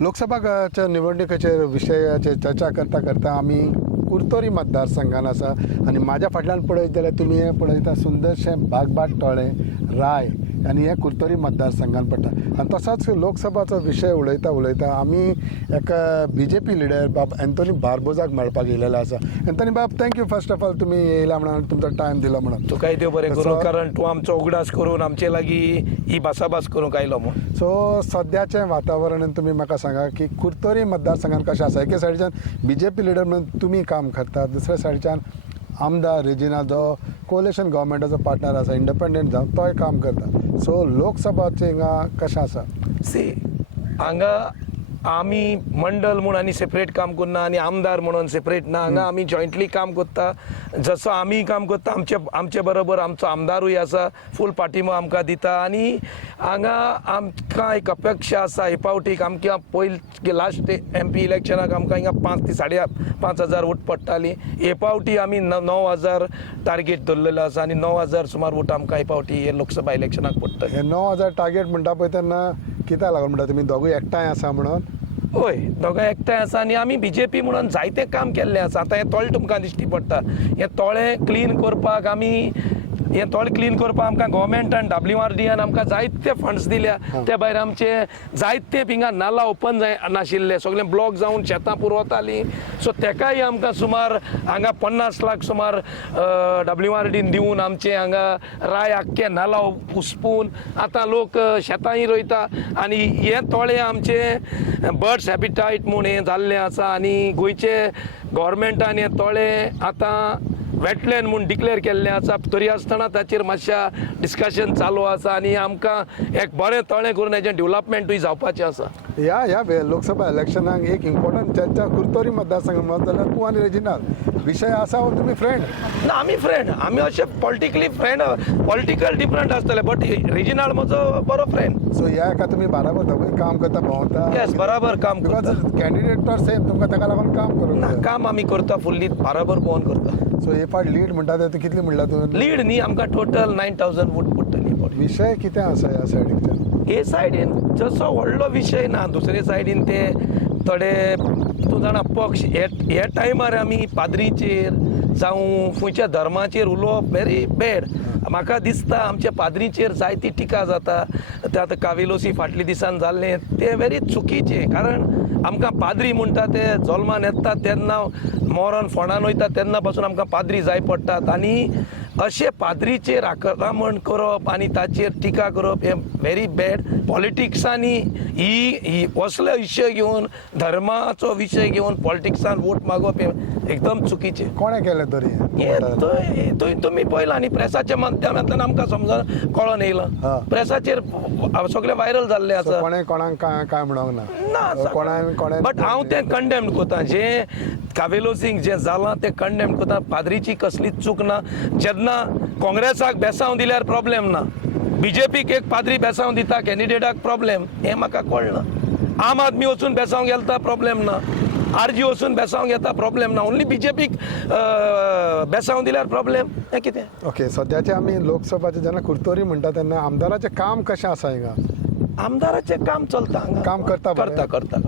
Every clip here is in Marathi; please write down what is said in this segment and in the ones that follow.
लोकसभाच्या निवडणुकीचे विशयाचे चर्चा करता करता आमी कुर्तोरी मतदारसंघान आसा आनी म्हाज्या फाटल्यान पळयत जाल्यार तुमी हे पळयता सुंदरशें बागबाट तळें राय आनी हे कुर्तोरी मतदारसंघान पडटा आनी तसोच लोकसभाचो विशय उलयता उलयता आमी एका BJP लिडर बाब एंथोनी बार्बोजाक मेळपाक येयलेलो आसा. एंथोनी बाब, थँक्यू फर्स्ट ऑफ ऑल तुमी येयला म्हणून तुमचो टायम दिलो म्हणून. तुकाय देव बरें करूं, कारण तूं आमचो उगडास करून आमचे लागीं ही भासाभास करूंक आयलो म्हणून. सो सद्याचें वातावरण तुमी म्हाका सांगा की कुर्तोरी मतदारसंघान कशें आसा. एके सायडीच्यान BJP लिडर म्हणून तुमी काम करतात, दुसऱ्या सायडीच्यान आमदार रेजिना जो कोलेशन गव्हर्मेंटाचो पार्टनर आसा, इंडिपेंडंट जावन तोय काम करता. सो लोकसभाचे हिंगा कशें आसा? सी हांगा आमी मंडल म्हणून आनी सेपरेट काम करना आनी आमदार म्हणून सेपरेट ना. हांगा आमी जॉयंटली काम करता. जसो आमी काम करता आमचे बरोबर आमचो आमदारूय आसा, फूल पाठिंबो आमकां दिता. आनी हांगा आमकां एक अपेक्षा आसा हे फावटीक आमकां पयलीं लास्ट MP इलेक्शनाक आमकां हिंगा 5 ते 5,500 वोट पडटालीं. हे फावटी आमी 9,000 टार्गेट धरलेलो आसा आनी 9,000 सुमार वोट आमकां हे फावटी हे लोकसभा इलेक्शनाक पडटले. हे 9,000 टार्गेट म्हणटा पळय तेन्ना कित्याक लागून म्हणटा तुमी दोगूय एकठांय आसा म्हणून? हय, दोगांय एकठांय आसा आनी आमी BJP म्हणून जायतें काम केल्लें आसा. आतां हें तोळें तुमकां दिश्टी पडटा. हें तोळें क्लीन करपाक आमकां गव्हर्मेंटान WRDAन आमकां जायते फंड्स दिल्या. त्या भायर आमचे जायते हिंगा नाला ओपन जाय नाशिल्ले, सगळें ब्लॉक जावन शेतां पुरवतालीं. सो तेकाय आमकां सुमार हांगा 50 लाख सुमार WRDन दिवन आमचे हांगा राय आख्खे नाला उसपून आतां लोक शेतांय रोयता. आनी हे तोळें आमचे बर्ड्स हॅबिटायट म्हूण हें जाल्लें आसा आनी गोंयचे गव्हर्मेंटान हें तोळें आतां वेटलँड म्हूण डिक्लेअर केल्लें आसा. तरी आसतना ताचेर मातशा डिस्कशन चालू आसा आनी आमकां एक बरें तळें करून हेजें डेव्हलपमेंटूय जावपाचें आसा. ह्या लोकसभा इलेक्शनाक एक इम्पॉर्टंट चर्चा कुर्तोरी मतदारसंघ म्हणत जाल्यार तूं आनी रेजिनाल्ड विशय आसा हो तुमी फ्रेंड? ना, आमी फ्रेंड, आमी अशे पॉलिटिकली फ्रेंड, पॉलिटिकल डिफरंट आसतले बट रेजिनाल्ड म्हजो बरो फ्रेंड. सो ह्या एका तुमी बाराबर दोगूय काम करता भोंवता? येस, बराबर काम करता. कॅन्डिडेट तर सेम तुमकां ताका लागून काम करूंक ना, काम आमी करता फुल्ली बराबर पळोवन करता. सो हे फाट लीड म्हणटा ते कितली म्हणला तूं? लीड न्ही, आमकां टोटल 9,000 वोट पडटली. विशय कितें आसा ह्या सायडीच्यान? हे सायडीन जसो व्हडलो विशय ना, दुसरे सायडीन ते थोडे तूं जाणा पक्ष हे टायमार आमी पाद्रीचेर जावं खंयच्या धर्माचेर उलोवप व्हेरी बॅड. म्हाका दिसता आमच्या पाद्रीचेर जायती टिका जाता. ते आतां कावेलोसी फाटल्या दिसान जाल्लें तें व्हेरी चुकीचें. कारण आमकां पाद्री म्हणटा ते जल्मान येता तेन्ना मोरोन फोंडान वयता तेन्ना पासून आमकां पाद्री जाय पडटात. आनी अशे पाद्रीचेर आक्रमण करप आनी ताचेर टिका करप हें व्हेरी बॅड. पॉलिटिक्सांनी ही असले विशय घेवन, धर्माचो विशय घेवन पॉलिटिक्सान वोट मागप हें एकदम चुकीचें. कोणें केलें तरी थंय तुमी पळयलां न्ही, प्रेसाच्या माध्यमांतल्यान आमकां समजून कळोन येयलां. प्रेसाचेर सगळें व्हायरल जाल्लें आसा. कोणें कोणाक काय म्हणोंक ना कोणें. बट हांव तें कंडेम करतां. जें कावेलोसींक जें जालां तें कंडेम करतां. पाद्रीची कसलीच चूक ना. जेन्ना काँग्रेसाक बेसांव दिल्यार प्रॉब्लेम ना, BJPक एक पाद्री बेसांव दिता कॅन्डिडेटाक प्रॉब्लेम, हें म्हाका कळना. आम आदमी वचून बेसांव गेलता प्रॉब्लेम ना, RG वचून बेसांव घेता प्रॉब्लेम ना. ओन्ली BJPक बेसांव दिल्यार प्रॉब्लेम, हें कितें? ओके, सद्याचे आमी लोकसभाचे जेन्ना कुर्तोरी म्हणटा तेन्ना आमदाराचें काम कशें आसा हिंगा? आमदाराचें काम चलता हांगा. काम करता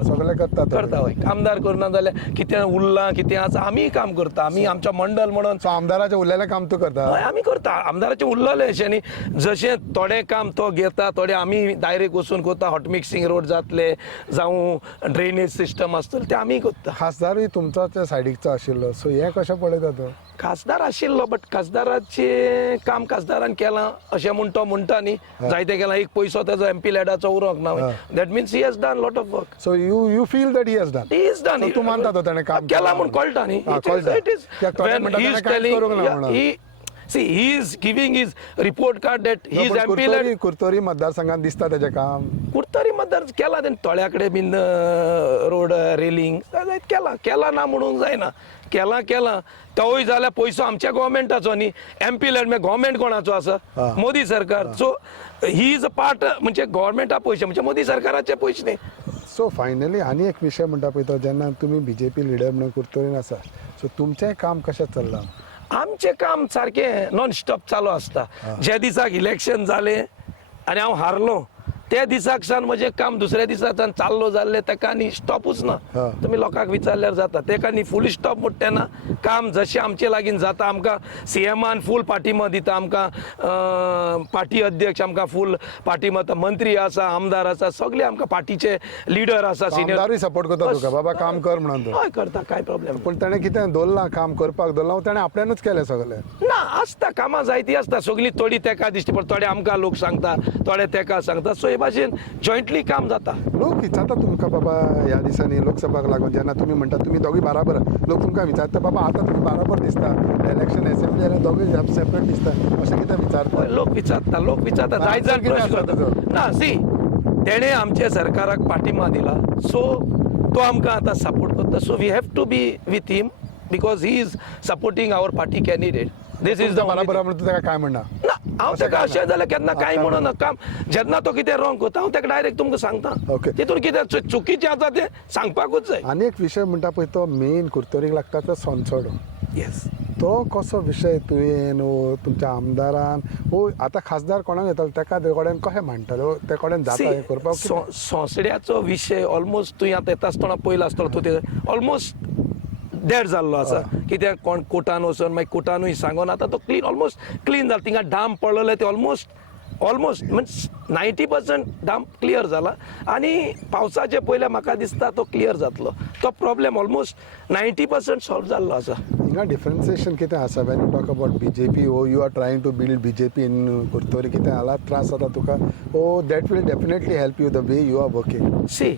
सगळे करता हय. आमदार करना जाल्यार कितें उरलां कितें आसा आमी काम करता. आमी आमच्या मंडल म्हणून. सो आमदाराचें उरलेलें काम तूं करता? हय, आमी करता. आमदाराचें उरलेलें अशें न्ही. जशें थोडें काम तो घेता, थोडें आमी डायरेक्ट वचून करता. हॉट मिक्सिंग रोड जातले जावं ड्रेनेज सिस्टम आसतलें तें आमी करता. खासदारूय तुमचोच सायडीकचो आशिल्लो, सो हें कशें पळयता तूं? खासदार आशिल्लो बट खासदाराचें काम खासदारान केलां अशें म्हूण तो म्हणटा न्ही. जायते केलां. एक पयसो तेजो MP लॅडाचो उरोंक ना. That means he has done lot of work. So you feel that he has done? He is done. तूं मानता तो ताणें काम केलां म्हूण कळटा न्ही. See, he is giving his report card that he is MP led. Curtorim मतदारसंघान दिसता तेजें काम? कुर्तोरी मतदार केलां तेणें. तळ्या कडेन बीन रोड रेलिंग केलां ना म्हणूंक जायना. केलां तोय जाल्यार पयसो आमच्या गव्हर्मेंटाचो न्ही. MP लॅड गव्हर्मेंट कोणाचो आसा? मोदी सरकार. So he is a part, म्हणजे गव्हर्मेंटा पयशे म्हणजे मोदी सरकाराचे पयशे न्ही. सो फायनली आनी एक विशय म्हणटा पळय तो, जेन्ना तुमी BJP लिडर म्हणून कुर्तोरीन आसा, सो तुमचें काम कशें चल्लां? आमचें काम सारकें नॉन स्टॉप चालू आसता. जे दिसाक इलेक्शन जालें आनी हांव हारलो त्या दिसाक सान म्हजें काम दुसऱ्या दिसाच्यान चाललो जाल्लें तेका आनी स्टॉपूच ना. तुमी लोकांक विचारल्यार जाता. तेका आनी फूल स्टॉप म्हणटा तेन्ना काम जशें आमचे लागीं जाता, आमकां सीएमान फूल पाठिंबो दिता, आमकां पार्टी अध्यक्ष आमकां फूल पाठिंबो दिता, मंत्री आसा, आमदार आसा, सगळे आमकां पार्टीचे लिडर आसा, आमदारूय सपोर्ट करता तुका बाबा काम कर म्हणून तो. हय करता, काय प्रॉब्लेम पण ताणें कितें दवरलां काम करपाक दवरलां, ताणें आपल्यानूच केलें सगळें. ना. आसता कामां जायतीं आसता, सगळीं थोडी तेका दिसता पण थोडे आमकां लोक सांगता, थोडे तेका सांगता. सो हे भाशेन जॉयंटली काम जाता. लोक विचारता तुमकां बाबा ह्या दिसांनी लोकसभाक लागून जेन्ना तुमी म्हणटा तुमी दोगूय बाराबर, लोक तुमकां विचारता बाबा आतां तुमी बाराबर दिसता, इलेक्शन असेंब्ली जाल्यार दोगूय सेपरेट दिसता, अशें कितें विचारता? लोक विचारता जायत जाण कितें प्रश्न आसा करता. तुजो? ना सी तेणे आमच्या सरकाराक पाठिंबा दिला, सो तो आमकां आतां सपोर्ट करता. So we have to be with him because he is supporting our party candidate. This is the बराबर म्हणून तूं ताका काय म्हणना? ना. हांव तेका अशें जाल्यार केन्ना कांय म्हणना. काम जेन्ना तो कितें रॉंग करता हांव तेका डायरेक्ट तुमकां सांगता. Okay. तितून कितें चुकीचें आसा तें सांगपाकूच जाय. आनी एक विशय म्हणटा पळय तो मेन कुर्तोरीक लागता तो सोंसोडो. येस. तो कसो विशय तुवें तुमच्या आमदारान आतां खासदार कोणाक येतालो तेका ते कडेन कशें मांडटालो, ते कडेन जाता हें करपाक? सोंसड्याचो विशय ऑलमोस्ट तूं आतां येता आसतना पयलो आसतलो तूं ते ऑलमोस्ट डेड जाल्लो आसा. कित्याक कोण कोर्टान वचून मागीर कोर्टानूय सांगून आतां तो क्लीन ऑलमोस्ट क्लीन जाला. थिंगा डाम पडलेले ते ऑलमोस्ट मिन्स 90% डाम क्लियर जाला आनी पावसाचे पयले म्हाका दिसता तो क्लियर जातलो. तो प्रॉब्लेम ऑलमोस्ट 90% सॉल्व जाल्लो आसा. हिंगा डिफरन्सिएशन कितें आसा when you talk about BJP you are trying to build BJP in Curtorim, कितें जाला त्रास जाता तुका that will definitely help you the way you are working? See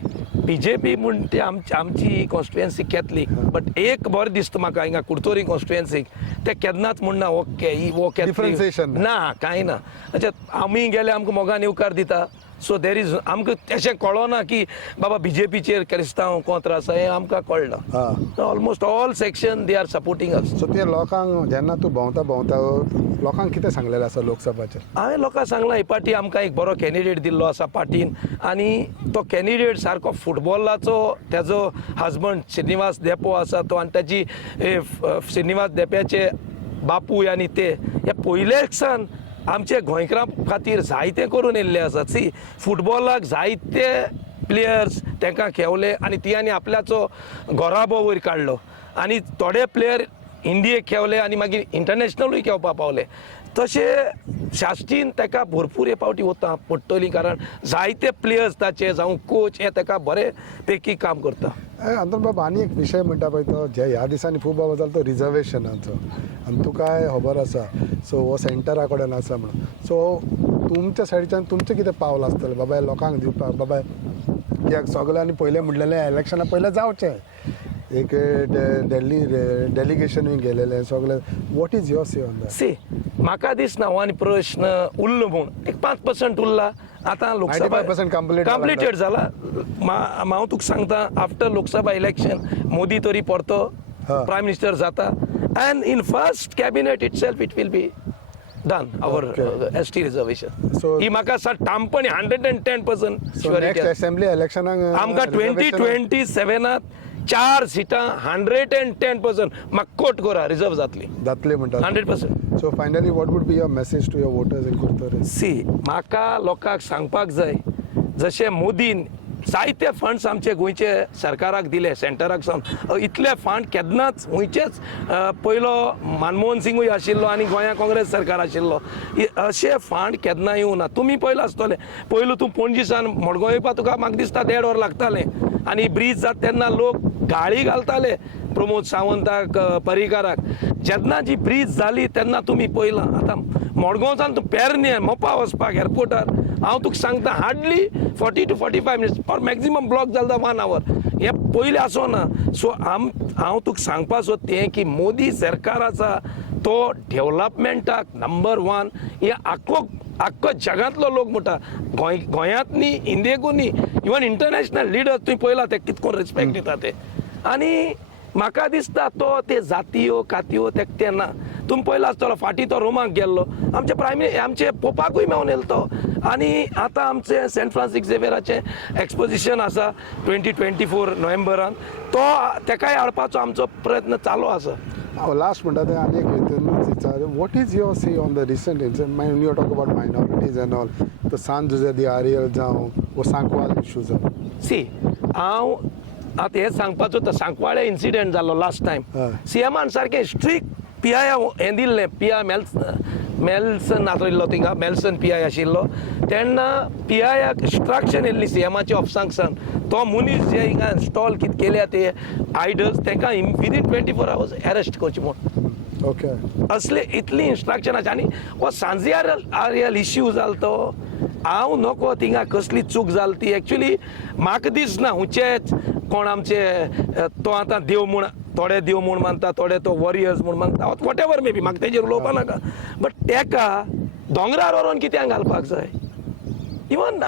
BJP म्हण ती आमची कॉन्स्टिट्युएन्सी कॅथलीक, बट एक बरें दिसता म्हाका हिंगा कुर्तोरी कॉन्स्टिट्युएन्सीक ते केन्नाच म्हणना ओके Differentiation ना, कांय ना. अच्छा आमी गेले आमकां मोगान येवकार दिता. सो देर इज आमकां अशें कळना की बाबा बीजेपीचेर क्रिस्तांव कोण त्रास हें आमकां कळना. Almost all section they are supporting us. So ते लोकांक जेन्ना तूं भोंवता लोकांक कितें सांगलेलें आसा लोकसभाचेर? हांवें लोकांक सांगलां ही पार्टी आमकां एक बरो कॅन्डिडेट दिल्लो आसा पार्टीन आनी तो कॅन्डिडेट सारको फुटबॉलाचो तेजो हजबंड श्रीनिवास देपो आसा तो आनी ताची श्रीनिवास देप्याचे बापूय आनी ते हे पयलेच सान आमचे गोंयकारां खातीर जायते करून येल्ले आसात. सी फुटबॉलाक जायते प्लेयर्स तांकां खेवले आनी तियांनी आपल्याचो घोराबो वयर काडलो आनी थोडे प्लेयर इंडियेक खेवले आनी मागीर इंटरनॅशनलूय खेळपाक पावले. तशे शाश्टीन ताका भरपूर हे पावटी वता पडटली, कारण जायते प्लेयर्स ताचे जावं कोच हे ताका बरे पैकी काम करता. अंतन बाबा आनी एक विशय म्हणटा पळय तो जे ह्या दिसांनी खूब बाबा जालो तो रिजर्वेशनाचो, आनी तुका खबर आसा सो हो सेंटरा कडेन आसा म्हणून. सो तुमच्या सायडीच्यान तुमचें कितें पावल आसतलें बाबा लोकांक दिवपाक बाबा, कित्याक सगळ्यांनी पयलें म्हणलेलें इलेक्शना पयलें जावचें, एक डेलिगेशनूय गेलेलें सगळें. What is your say on that? See म्हाका दिसना हो आनी प्रश्न उरलो म्हूण एक 5% उरला. आतां लोकसभा 95% कंप्लिटेड जाला. हांव तुका सांगता आफ्टर लोकसभा इलेक्शन मोदी तरी परतो प्रायम मिनिस्टर जाता and in first cabinet itself it will be done our ST reservation. So- ही म्हाका ठामपणी 110% नेक्स्ट असेंब्ली इलेक्शनाक आमकां 2027 4 सिटां 110% म्हाका कोट करा रिजर्व जातली जातले म्हणटा. 100%. So finally what would be your message to your voters in Curtorim? See म्हाका लोकांक सांगपाक जाय जशें मोदीन जायते फंड्स आमचे गोंयचे सरकाराक दिले सेंटराक सावन इतले फंड केन्नाच गोंयचेच पयलो मनमोहन सिंगूय आशिल्लो आनी गोंया काँग्रेस सरकार आशिल्लो अशे फंड केन्ना येवं ना. तुमी पयलो आसतले पयलू तूं पणजीसान मडगांव येवपाक तुका म्हाका दिसता 1.5 वर लागतालें आनी ब्रीज जाता तेन्ना लोक गाळी घालताले प्रमोद सावंताक परिकाराक. जेन्ना जी ब्रीज जाली तेन्ना तुमी पयलां आतां मडगांवच्यान तूं पेरने मोपा वचपाक एअरपोर्टार हांव तुका सांगता hardly 40 to 45 minutes or maximum block जाता 1 hour. हे पयलें आसोना. सो हांव तुका सांगपाक सोदतें की मोदी सरकार आसा तो डेव्हलपमेंटाक नंबर 1 हे आख्खो जगांतलो लोक म्हणटा. गोंयांत न्ही इंडियेकूच न्ही इवन इंटरनॅशनल लिडर्स तुवें पयला ते कितकोन रिस्पेक्ट दिता ते. आनी म्हाका दिसता तो ते जातीयो कातयो ते ना. तुमी पयलो आसतलो फाटीं तो रोमाक गेल्लो आमचे पोपाकूय मेळून येयलो तो. आनी आतां आमचे सेंट फ्रांसीस झेवियराचें एक्सपोजिशन आसा 2024 नोव्हेंबरान तो तेकाय हाडपाचो आमचो प्रयत्न चालू आसा. लास्ट म्हणटा तें आनी एक what is your say on the recent incident? When you talk about minorities and all, the San Jose the Ariel जावं वो सांकवाल इश्यू जावं. सी हांव आतां हें सांगपाचो तो सांकवाळे इन्सिडेंट जालो लास्ट टायम हय. सीएमान सारकें स्ट्रिक्ट PI हें दिल्लें PI मेल्सन आशिल्लो थिंगा मेल्सन PI आशिल्लो तेन्ना PIक इंस्ट्रक्शन येल्ली सीएमाच्या ऑफिसांकसान तो मनीस जे हिंगा इन्स्टॉल कितें केल्या ते आयडल्स तांकां विदीन 24 hours अरेस्ट करचे म्हूण Okay. असले इतली इंस्ट्रक्शनाचे आनी हो सांजे आर्यल इश्यू जालो तो हांव नोको थिंगा कसली चूक जाली ती एक्चुली म्हाका दिसना हुंचेच कोण आमचे तो आतां देव म्हूण थोडे देव म्हूण मानता थोडे तो वॉरियर्स म्हूण मानता वॉट एवर मे बी म्हाका तेजेर उलोवपा नाका बट तेका दोंगरार व्हरोन कित्याक घालपाक जाय इवन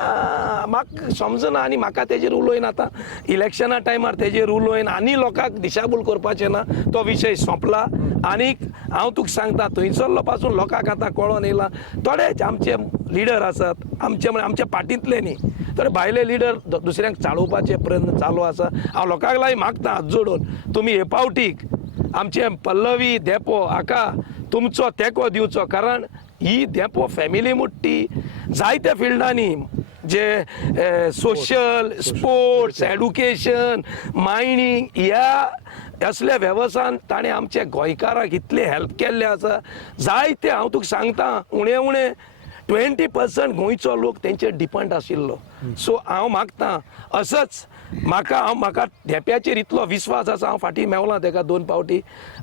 म्हाका समजना आनी म्हाका तेजेर उलोयन आतां इलेक्शना टायमार तेजेर उलोयन आनी लोकांक दिशाभूल करपाचें ना तो विशय सोंपला आनीक हांव तुका सांगता थंयसरलो पासून लोकांक आतां कळोन येयला थोडेच आमचे लिडर आसात आमच्या पार्टींतले न्ही थोडे भायले लिडर दुसऱ्यांक चाळोवपाचे प्रयत्न चालू आसा हांव लोकांक लागीं मागता हात जोडून तुमी हे पावटीक आमचे पल्लवी देपो हाका तुमचो तेंको दिवचो कारण ही देपो फॅमिली मुट्टी जायत्या फिल्डांनी जे सोशल स्पोर्ट्स एड्युकेशन मायनींग ह्या असल्या वेवसायान ताणें आमच्या गोंयकाराक इतले हेल्प केल्ले आसा जायते हांव तुका सांगता उणे उणे 20% गोंयचो लोक तेंचेर डिपेंड आशिल्लो सो हांव मागता असोच म्हाका देप्याचेर इतलो विस्वास आसा हांव फाटीं मेवलां तेका 2 फावटी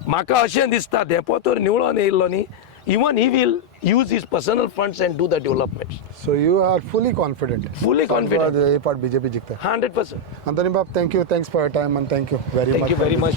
म्हाका अशें दिसता देपो तर निवळून येयल्लो न्ही even he will use his personal funds and do the development. So you are fully confident. Fully confident. ये part BJP जीतता. 100%. Anthony Bab, thank you. Thanks for your time and thank you very much. Thank you for very this. much.